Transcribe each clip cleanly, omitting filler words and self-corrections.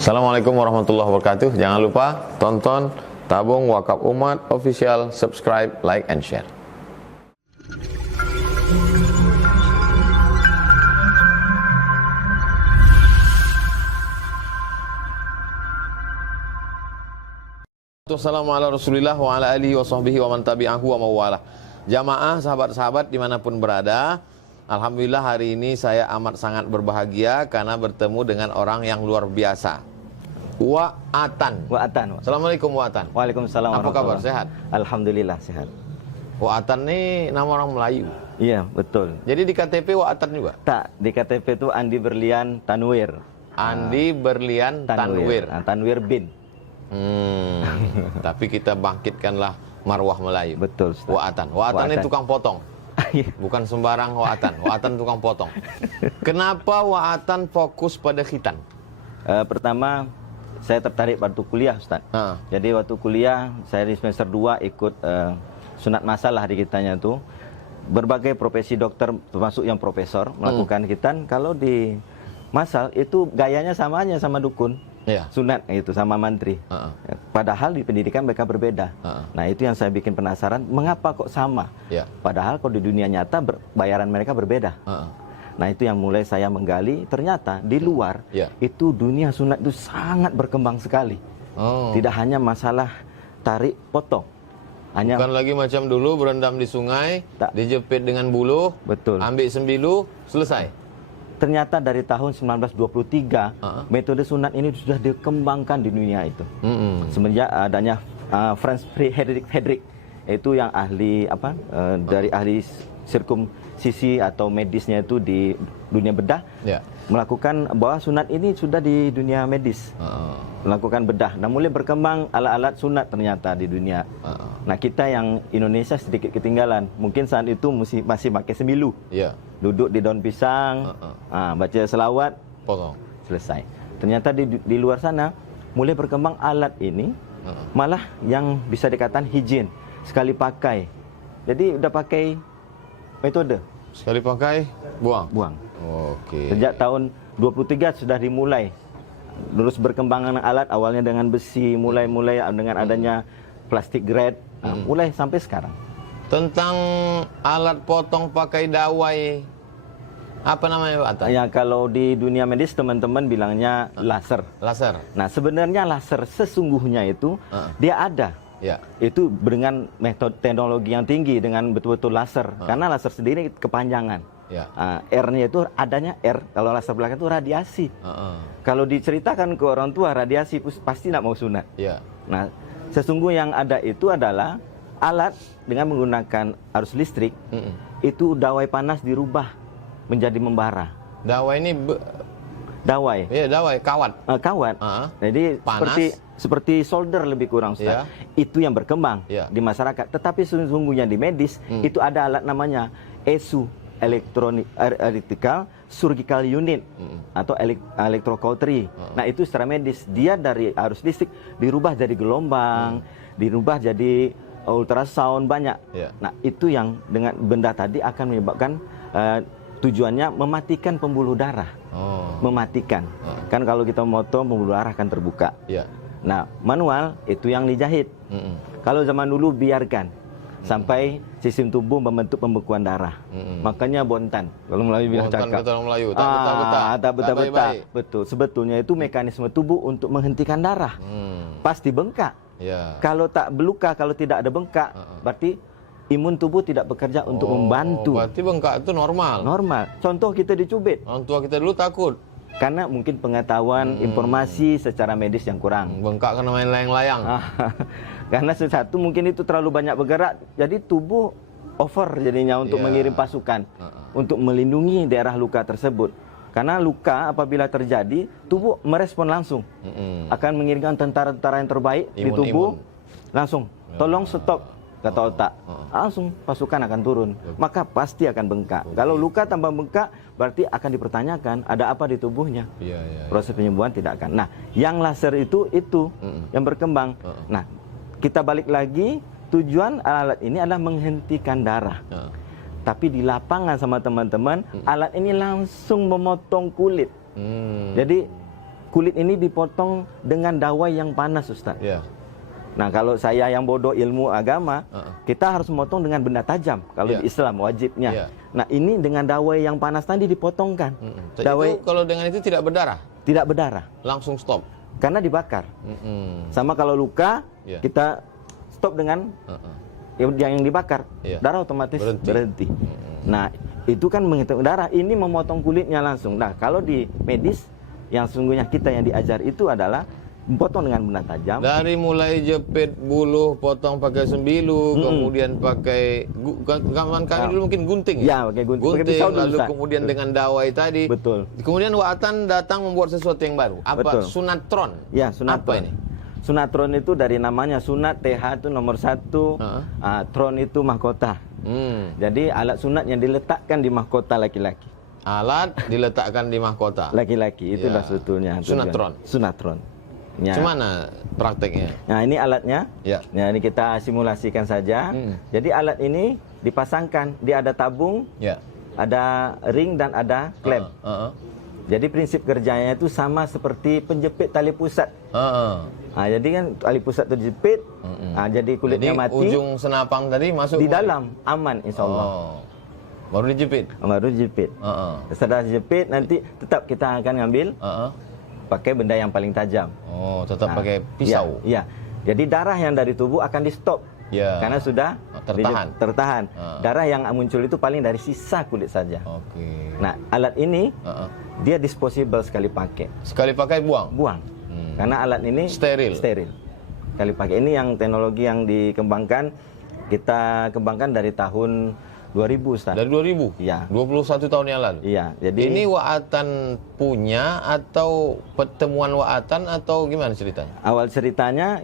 Assalamualaikum warahmatullahi wabarakatuh. Jangan lupa tonton Tabung Wakaf Umat Official, subscribe, like, and share. Assalamualaikum Rasulillah wa ala alihi wa sahbihi wa man tabi'ahu wa mawalah. Jamaah, sahabat-sahabat dimanapun berada, alhamdulillah hari ini saya amat sangat berbahagia karena bertemu dengan orang yang luar biasa. Wa'atan. Assalamualaikum Wa'atan. Waalaikumsalam. Apa kabar? Sehat? Alhamdulillah sehat. Wa'atan ini nama orang Melayu. Iya, betul. Jadi di KTP Wa'atan juga? Tak, di KTP itu Andi Berlian Tanwir. Andi Berlian Tanwir. Tanwir bin. Tapi kita bangkitkanlah marwah Melayu. Betul, Ustaz. Wa'atan. Wa'atan ini tukang potong. Bukan sembarang Wa'atan. Wa'atan tukang potong. Kenapa Wa'atan fokus pada khitan? Pertama, saya tertarik waktu kuliah, Ustaz. Jadi waktu kuliah, saya di semester 2 ikut sunat masal lah di kitanya itu. Berbagai profesi dokter, termasuk yang profesor, melakukan khitan. Kalau di masal, itu gayanya samanya sama dukun. Sunat itu sama mantri. Padahal di pendidikan mereka berbeda. Nah, itu yang saya bikin penasaran, mengapa kok sama? Padahal kalau di dunia nyata bayaran mereka berbeda. Nah, itu yang mulai saya menggali. Ternyata di luar itu dunia sunat itu sangat berkembang sekali. Tidak hanya masalah tarik potong. Bukan lagi macam dulu berendam di sungai, dijepit dengan buluh, ambil sembilu, selesai. Ternyata dari tahun 1923 metode sunat ini sudah dikembangkan di dunia itu. Semenjak adanya Franz Friedrich itu yang ahli dari ahli sirkumsisi atau medisnya itu di dunia bedah, melakukan bahwa sunat ini sudah di dunia medis, melakukan bedah. Nah, mulai berkembang alat-alat sunat ternyata di dunia. Nah, kita yang Indonesia sedikit ketinggalan. Mungkin saat itu masih pakai sembilu. Duduk di daun pisang, baca selawat, potong, selesai. Ternyata di luar sana mulai berkembang alat ini, malah yang bisa dikatakan higien, sekali pakai. Jadi udah pakai metode sekali pakai, buang. Oke. Sejak tahun 23 sudah dimulai. Terus berkembangan alat, awalnya dengan besi, mulai dengan adanya plastik grade, mulai sampai sekarang. Tentang alat potong pakai dawai, apa namanya Pak? Ya, kalau di dunia medis teman-teman bilangnya laser. Nah, sebenarnya laser sesungguhnya itu dia ada. Itu dengan metode teknologi yang tinggi, dengan betul-betul laser. Karena laser sendiri kepanjangan. R-nya itu adanya R. Kalau laser belakang itu radiasi. Kalau diceritakan ke orang tua radiasi pasti tidak mau sunat. Nah, sesungguhnya yang ada itu adalah alat dengan menggunakan arus listrik, itu dawai panas dirubah menjadi membara. Dawai ini dawai. Iya, dawai, kawat. Kawat. Jadi seperti solder lebih kurang, Ustaz. Itu yang berkembang di masyarakat. Tetapi sesungguhnya di medis itu ada alat namanya ESU, electrical surgical unit, atau electrocautery. Nah, itu secara medis dia dari arus listrik dirubah jadi gelombang, dirubah jadi ultrasound banyak. Nah, itu yang dengan benda tadi akan menyebabkan tujuannya mematikan pembuluh darah. Mematikan. Kan kalau kita motong pembuluh darah akan terbuka. Nah, manual itu yang dijahit. Kalau zaman dulu biarkan sampai sistem tubuh membentuk pembekuan darah. Makanya bontan. Kalau Melayu bilang cakap. Tak betah. Betul. Sebetulnya itu mekanisme tubuh untuk menghentikan darah. Pasti bengkak. Kalau tak beluka, kalau tidak ada bengkak, berarti imun tubuh tidak bekerja untuk membantu. Berarti bengkak itu normal. Contoh kita dicubit. Orang tua kita dulu takut. Karena mungkin pengetahuan informasi secara medis yang kurang. Bengkak karena main layang-layang. Karena satu mungkin itu terlalu banyak bergerak, jadi tubuh over jadinya untuk mengirim pasukan untuk melindungi daerah luka tersebut. Karena luka apabila terjadi, tubuh merespon langsung. Akan mengirimkan tentara-tentara yang terbaik di tubuh, langsung tolong stop, kata otak. Langsung pasukan akan turun. Maka pasti akan bengkak. Kalau luka tambah bengkak, berarti akan dipertanyakan ada apa di tubuhnya. Proses penyembuhan tidak akan. Nah, yang laser itu yang berkembang. Nah, kita balik lagi, tujuan alat ini adalah menghentikan darah. Tapi di lapangan sama teman-teman, alat ini langsung memotong kulit. Jadi kulit ini dipotong dengan dawai yang panas, Ustaz. Ya. Nah, kalau saya yang bodoh ilmu agama, kita harus memotong dengan benda tajam. Kalau di Islam wajibnya. Nah, ini dengan dawai yang panas tadi dipotongkan. Dawai itu kalau dengan itu tidak berdarah? Tidak berdarah. Langsung stop? Karena dibakar. Sama kalau luka, kita stop dengan yang dibakar. Darah otomatis berhenti. Nah, itu kan menghitung darah. Ini memotong kulitnya langsung. Nah, kalau di medis, yang sungguhnya kita yang diajar itu adalah potong dengan benda tajam. Dari mulai jepit buluh, potong pakai sembilu, kemudian pakai kawan kami dulu mungkin gunting. Ya, pakai gunting. Lalu kemudian dengan dawai tadi. Betul. Kemudian Wa'atan datang membuat sesuatu yang baru. Apa? Betul. Sunatron. Ya, sunatron. Apa ini? Sunatron itu dari namanya sunat, TH itu nomor 1, tron itu mahkota. Jadi alat sunat yang diletakkan di mahkota laki-laki. Alat diletakkan di mahkota laki-laki, itulah sebetulnya. Sunatron. Sunatron. Ya. Gimana prakteknya? Nah, ini alatnya. Ya. Nah, ini kita simulasikan saja. Jadi alat ini dipasangkan, dia ada tabung, ada ring dan ada klem. Jadi prinsip kerjanya itu sama seperti penjepit tali pusat. Nah, jadi kan tali pusat itu dijepit, jadi kulitnya jadi mati. Ujung senapang tadi masuk di dalam, aman insya Allah. Baru dijepit. Baru dijepit. Setelah dijepit nanti tetap kita akan ngambil. Pakai benda yang paling tajam. Oh, tetap pakai pisau. Iya. Jadi darah yang dari tubuh akan di stop. Karena sudah tertahan. Darah yang muncul itu paling dari sisa kulit saja. Nah, alat ini dia disposable sekali pakai. Sekali pakai buang. Karena alat ini steril. Sekali pakai. Ini yang teknologi yang dikembangkan, kita kembangkan dari tahun 2000, Ustaz. Dari 2000? Iya. 21 tahun yang lalu? Iya. Jadi ini Wa'atan punya atau pertemuan Wa'atan atau gimana ceritanya? Awal ceritanya,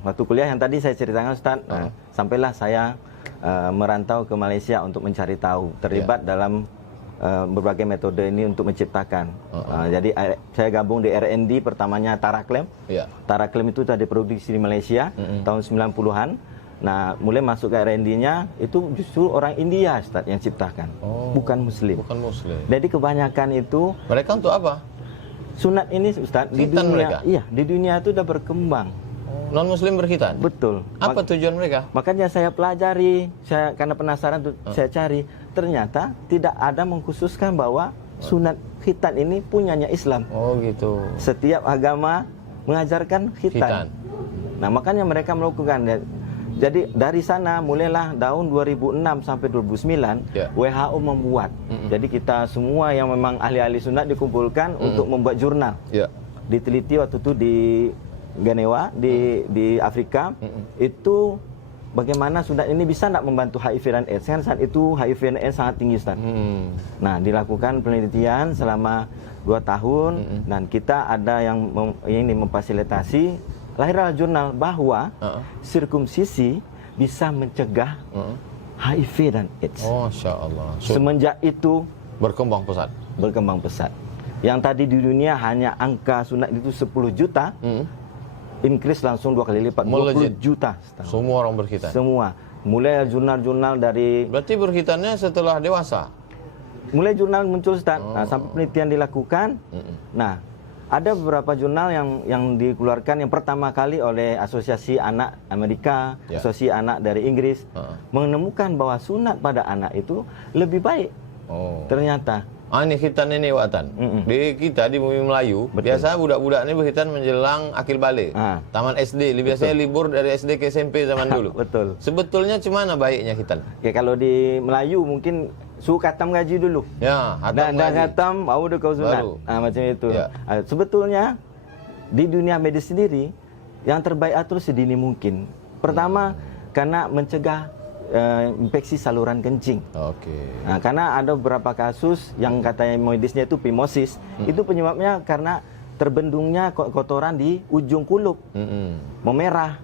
waktu kuliah yang tadi saya ceritakan, Ustaz, sampailah saya merantau ke Malaysia untuk mencari tahu. Terlibat dalam berbagai metode ini untuk menciptakan. Jadi saya gabung di R&D, pertamanya Taraklem. Taraklem itu sudah diproduksi di Malaysia tahun 90-an. Nah, mulai masuk ke R&D-nya itu justru orang India, Ustaz, yang ciptakan, bukan Muslim. Bukan Muslim. Jadi kebanyakan itu mereka untuk apa? Sunat ini, Ustaz, di dunia mereka? Iya, di dunia itu sudah berkembang. Non Muslim berkhitan? Betul. Apa tujuan mereka? Makanya saya pelajari, karena penasaran saya cari. Ternyata tidak ada mengkhususkan bahwa sunat khitan ini punyanya Islam. Oh, gitu. Setiap agama mengajarkan khitan. Nah, makanya mereka melakukan. Jadi dari sana mulailah tahun 2006 sampai 2009 WHO membuat. Jadi kita semua yang memang ahli-ahli sunat dikumpulkan untuk membuat jurnal. Diteliti waktu itu di Genewa di Afrika. Itu bagaimana sunat ini bisa tidak membantu HIV dan AIDS. Kan saat itu HIV dan AIDS sangat tinggi, Ustaz. Nah, dilakukan penelitian selama 2 tahun dan kita ada yang ini memfasilitasi. Lahirlah jurnal bahwa sirkumsisi bisa mencegah HIV dan AIDS. Masya Allah. Semenjak itu berkembang pesat. Yang tadi di dunia hanya angka sunat itu 10 juta, increase langsung 2 kali lipat, 20 juta. Semua orang berkhitan. Semua. Mulai jurnal-jurnal dari. Berarti berkhitannya setelah dewasa. Mulai jurnal muncul, Ustaz. Nah, sampai penelitian dilakukan. Nah, ada beberapa jurnal yang dikeluarkan yang pertama kali oleh Asosiasi Anak Amerika, Asosiasi Anak dari Inggris, menemukan bahwa sunat pada anak itu lebih baik. Ternyata. Ini khitan ini, Wa'atan. Di kita di bumi Melayu, biasa budak-budak ini berkhitan menjelang akil balik. Taman SD, biasanya libur dari SD ke SMP zaman dulu. Betul. Sebetulnya cimana baiknya khitan? Ya, kalau di Melayu mungkin suruh khatam gaji dulu. Dan khatam, mau udah kau sunat. Macam itu. Sebetulnya di dunia medis sendiri yang terbaik atur sedini mungkin. Pertama, karena mencegah infeksi saluran kencing. Nah, karena ada beberapa kasus yang katanya medisnya itu phimosis, itu penyebabnya karena terbendungnya kotoran di ujung kulup, memerah,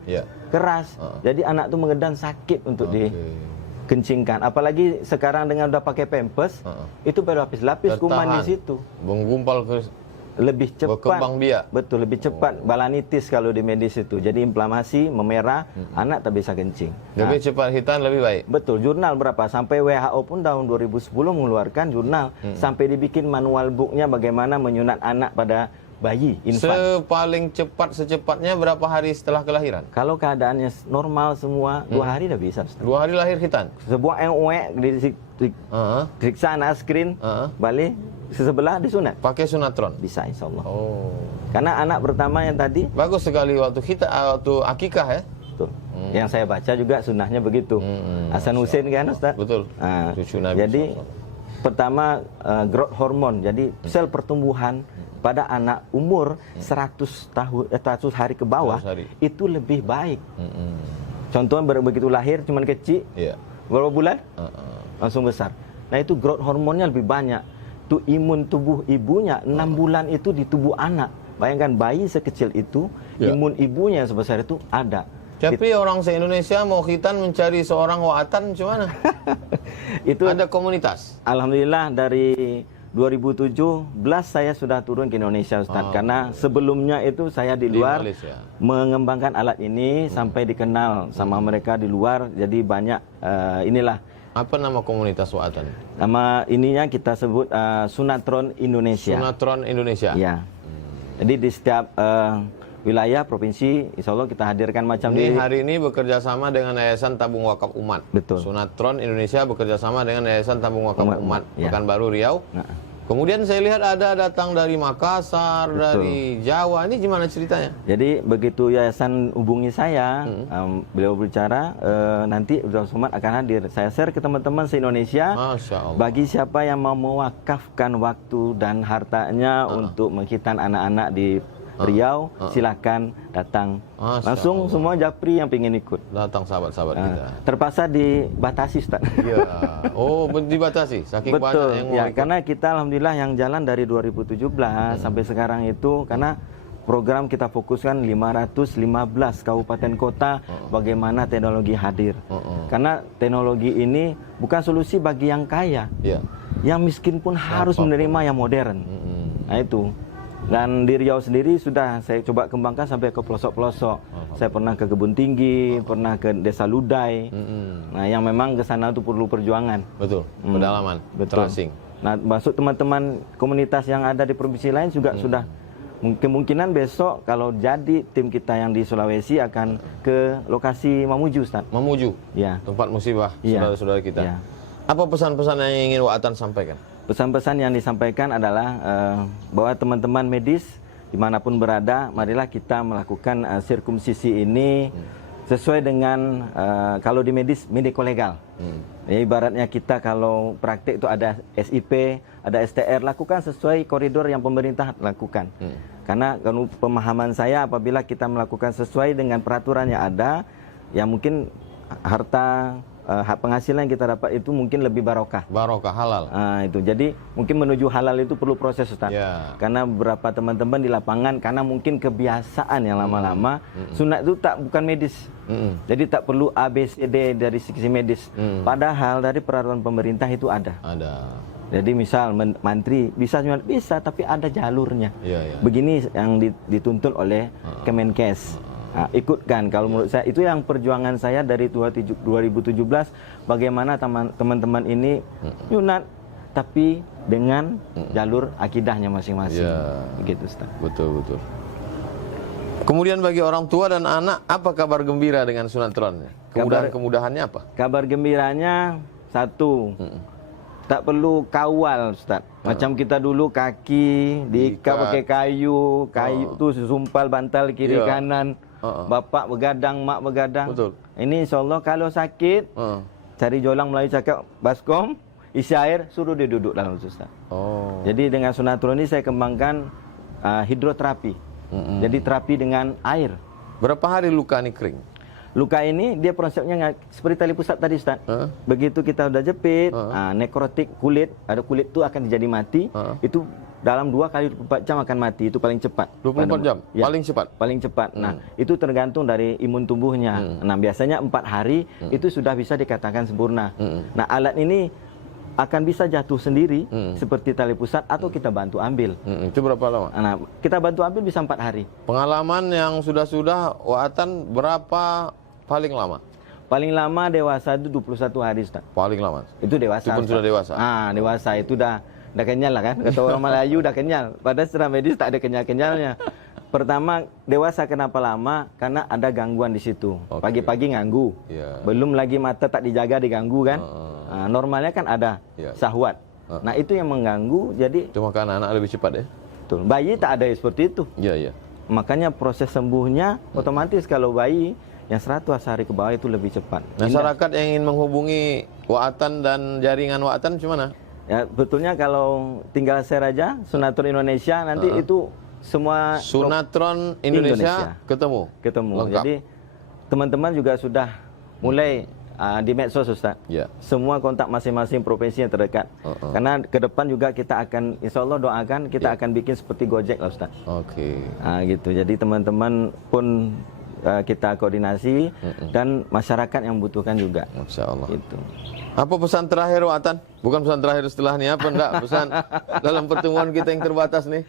keras. Jadi anak itu mengedan sakit untuk dikencingkan. Apalagi sekarang dengan udah pakai pampers, itu berlapis-lapis kuman di situ. Menggumpal ke lebih cepat. Berkembang biak. Betul, lebih cepat. Balanitis kalau di medis itu. Jadi inflamasi, memerah, anak tak bisa kencing. Lebih cepat khitan lebih baik. Betul. Jurnal berapa? Sampai WHO pun tahun 2010 mengeluarkan jurnal. Sampai dibikin manual booknya bagaimana menyunat anak pada bayi, infan. Paling cepat secepatnya berapa hari setelah kelahiran? Kalau keadaannya normal semua, 2 hari udah bisa, Ustaz. 2 hari lahir khitan? Sebuah disiksa anak screen, balik sebelah disunat. Pakai sunatron? Bisa, insya Allah. Oh. Karena anak pertama yang tadi bagus sekali waktu akikah ya. Betul. Yang saya baca juga sunnahnya begitu. Hasan Hussein kan, Ustaz? Betul. Cucu Nabi. Jadi pertama growth hormone. Jadi sel pertumbuhan pada anak umur 100 hari ke bawah itu lebih baik. Contohnya begitu lahir cuman kecil. Berapa bulan? Langsung besar. Nah, itu growth hormonnya lebih banyak. Itu imun tubuh ibunya 6 bulan itu di tubuh anak. Bayangkan bayi sekecil itu, imun ibunya yang sebesar itu ada. Tapi orang se-Indonesia mau khitan mencari seorang wa'atan gimana? Itu ada komunitas. Alhamdulillah dari 2017 saya sudah turun ke Indonesia, Ustaz. Karena sebelumnya itu saya di luar mengembangkan alat ini sampai dikenal sama mereka di luar. Jadi banyak inilah. Apa nama komunitas wa'atan? Nama ininya kita sebut Sunatron Indonesia. Sunatron Indonesia. Ya. Jadi di setiap wilayah provinsi, insya Allah kita hadirkan macam ini. Hari ini bekerja sama dengan Yayasan Tabung Wakaf Umat. Betul. Sunatron Indonesia bekerja sama dengan Yayasan Tabung Wakaf Umat. Pekanbaru Riau. Kemudian saya lihat ada datang dari Makassar, dari Jawa. Ini gimana ceritanya? Jadi begitu yayasan hubungi saya, beliau berbicara, nanti Ustaz Somad akan hadir. Saya share ke teman-teman se-Indonesia. Bagi siapa yang mau mewakafkan waktu dan hartanya untuk menghitan anak-anak di Riau, silakan datang. Langsung semua japri yang pengen ikut. Datang sahabat-sahabat kita. Terpaksa dibatasi, Ustaz. Iya. Oh, dibatasi saking banyak yang mau ikut. Karena kita alhamdulillah yang jalan dari 2017 sampai sekarang itu karena program kita fokuskan 515 kabupaten kota bagaimana teknologi hadir. Karena teknologi ini bukan solusi bagi yang kaya. Yang miskin pun harus menerima yang modern. Nah, itu. Dan di Riau sendiri sudah saya coba kembangkan sampai ke pelosok-pelosok. Saya pernah ke Kebun Tinggi, pernah ke Desa Ludai. Nah, yang memang ke sana itu perlu perjuangan. Betul, pedalaman, tracing. Nah, masuk teman-teman komunitas yang ada di provinsi lain juga sudah. Kemungkinan besok kalau jadi tim kita yang di Sulawesi akan ke lokasi Mamuju, Ustaz. Mamuju? Ya. Tempat musibah saudara-saudara kita. Ya. Apa pesan-pesan yang ingin wa'atan sampaikan? Pesan-pesan yang disampaikan adalah bahwa teman-teman medis dimanapun berada, marilah kita melakukan sirkumsisi ini sesuai dengan kalau di medis mediko legal. Ya, ibaratnya kita kalau praktik itu ada SIP, ada STR, lakukan sesuai koridor yang pemerintah lakukan. Karena kalau pemahaman saya apabila kita melakukan sesuai dengan peraturan yang ada, ya mungkin harta penghasilan yang kita dapat itu mungkin lebih barokah. Barokah, halal. Itu. Jadi mungkin menuju halal itu perlu proses, Ustaz. Karena beberapa teman-teman di lapangan karena mungkin kebiasaan yang lama-lama sunat itu bukan medis. Jadi tak perlu ABCD dari sisi medis. Padahal dari peraturan pemerintah itu ada. Jadi misal mantri bisa tapi ada jalurnya. Begini yang dituntut oleh Kemenkes. Ikutkan, kalau menurut saya itu yang perjuangan saya dari 2017 bagaimana teman-teman ini nyunat tapi dengan jalur akidahnya masing-masing. Begitu, Ustaz. Betul. Kemudian bagi orang tua dan anak, apa kabar gembira dengan sunatron? Kemudahannya apa? Kabar gembiranya satu, tak perlu kawal, Ustaz. Macam kita dulu kaki diikat pakai kayu itu sumpal bantal kiri kanan. Bapak begadang, mak begadang. Betul. Ini insyaAllah kalau sakit, cari jolang Melayu cakap baskom, isi air, suruh dia duduk dalam, Ustaz. Jadi dengan sunatron ini saya kembangkan hidroterapi. Jadi terapi dengan air. Berapa hari luka ini kering? Luka ini dia konsepnya seperti tali pusat tadi, Ustaz. Begitu kita udah jepit, nekrotik kulit, ada kulit itu akan jadi mati. Itu dalam 2 kali 24 jam akan mati, itu paling cepat. 24 jam? Ya, paling cepat? Nah, itu tergantung dari imun tubuhnya. Nah, biasanya 4 hari itu sudah bisa dikatakan sempurna. Nah, alat ini akan bisa jatuh sendiri seperti tali pusat atau kita bantu ambil. Itu berapa lama? Nah, kita bantu ambil bisa 4 hari. Pengalaman yang sudah wa'atan berapa paling lama? Paling lama dewasa itu 21 hari, Ustaz. Paling lama? Itu dewasa. Itu pun sudah dewasa? Dewasa itu udah kenyal lah kan. Kata orang Melayu udah kenyal. Padahal secara medis tak ada kenyal-kenyalnya. Pertama, dewasa kenapa lama? Karena ada gangguan di situ. Pagi-pagi ganggu. Belum lagi mata tak dijaga diganggu kan. Normalnya kan ada syahwat. Nah itu yang mengganggu. Jadi cuma karena anak lebih cepat ya. Betul. Bayi tak ada seperti itu. Iya. Makanya proses sembuhnya otomatis kalau bayi yang 100 hari ke bawah itu lebih cepat. Masyarakat yang ingin menghubungi Wa'atan dan jaringan Wa'atan gimana? Ya betulnya kalau tinggal share aja Sunatron Indonesia nanti itu semua Sunatron Indonesia ketemu. Lengkap. Jadi teman-teman juga sudah mulai di medsos Ustaz. Semua kontak masing-masing provinsi yang terdekat. Karena ke depan juga kita akan insya Allah doakan kita akan bikin seperti Gojek lah Ustaz. Gitu. Jadi teman-teman pun kita koordinasi dan masyarakat yang membutuhkan juga. Masya Allah. Gitu. Apa pesan terakhir Wa'atan? Bukan pesan terakhir setelah ini apa enggak? Pesan dalam pertemuan kita yang terbatas nih.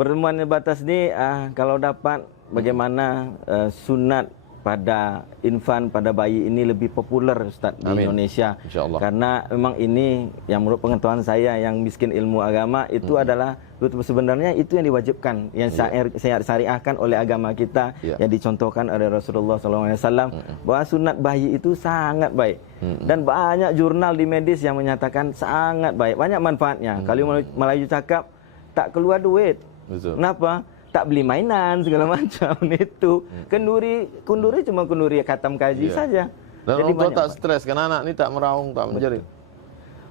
Pertemuan terbatas ini kalau dapat bagaimana sunat pada infan, pada bayi ini lebih populer Ustaz di Indonesia. Karena memang ini yang menurut pengetahuan saya yang miskin ilmu agama itu adalah sebenarnya itu yang diwajibkan, yang syariahkan oleh agama kita, yang dicontohkan oleh Rasulullah SAW bahwa sunat bayi itu sangat baik. Dan banyak jurnal di medis yang menyatakan sangat baik, banyak manfaatnya. Kalau Melayu cakap tak keluar duit. Kenapa? Tak beli mainan segala macam itu. Kenduri cuma kenduri khatam kaji saja. Dan orang tua tak stres karena anak ini tak meraung, tak menjerit.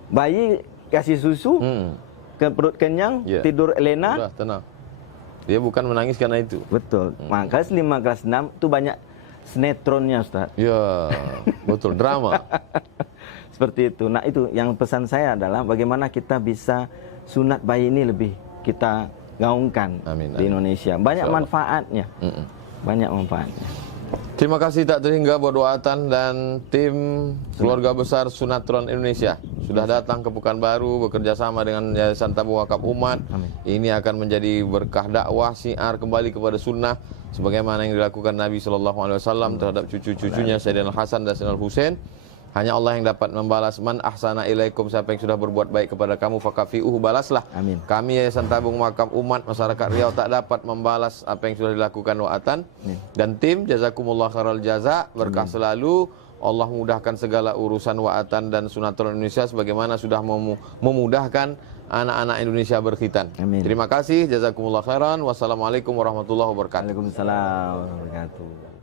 Bayi kasih susu, ke perut kenyang, tidur elena. Udah, tenang. Dia bukan menangis karena itu. Betul. Kelas 5, kelas 6 itu banyak sinetronnya Ustaz. Ya, betul, drama. Seperti itu. Nah itu yang pesan saya adalah bagaimana kita bisa sunat bayi ini lebih kita gaungkan di Indonesia. Banyak manfaatnya. Banyak manfaatnya. Terima kasih tak terhingga buat Wa'atan dan tim keluarga besar Sunatron Indonesia sudah datang ke Pekanbaru bekerja sama dengan Yayasan Tabung Wakaf Umat. Ini akan menjadi berkah dakwah syiar kembali kepada sunnah sebagaimana yang dilakukan Nabi SAW terhadap cucu-cucunya Sayyidina Hasan dan Sayyidina Husain. Hanya Allah yang dapat membalas. Man ahsana ilaikum, siapa yang sudah berbuat baik kepada kamu fakafi'uhu, balaslah. Kami Yayasan Tabung Wakaf Umat masyarakat Riau tak dapat membalas apa yang sudah dilakukan Wa'atan dan tim. Jazakumullah khairal jaza, berkah selalu. Allah mudahkan segala urusan Wa'atan dan Sunatron Indonesia sebagaimana sudah memudahkan anak-anak Indonesia berkhitan. Terima kasih, jazakumullah khairan. Wassalamualaikum warahmatullahi wabarakatuh. Waalaikumsalam warahmatullahi wabarakatuh.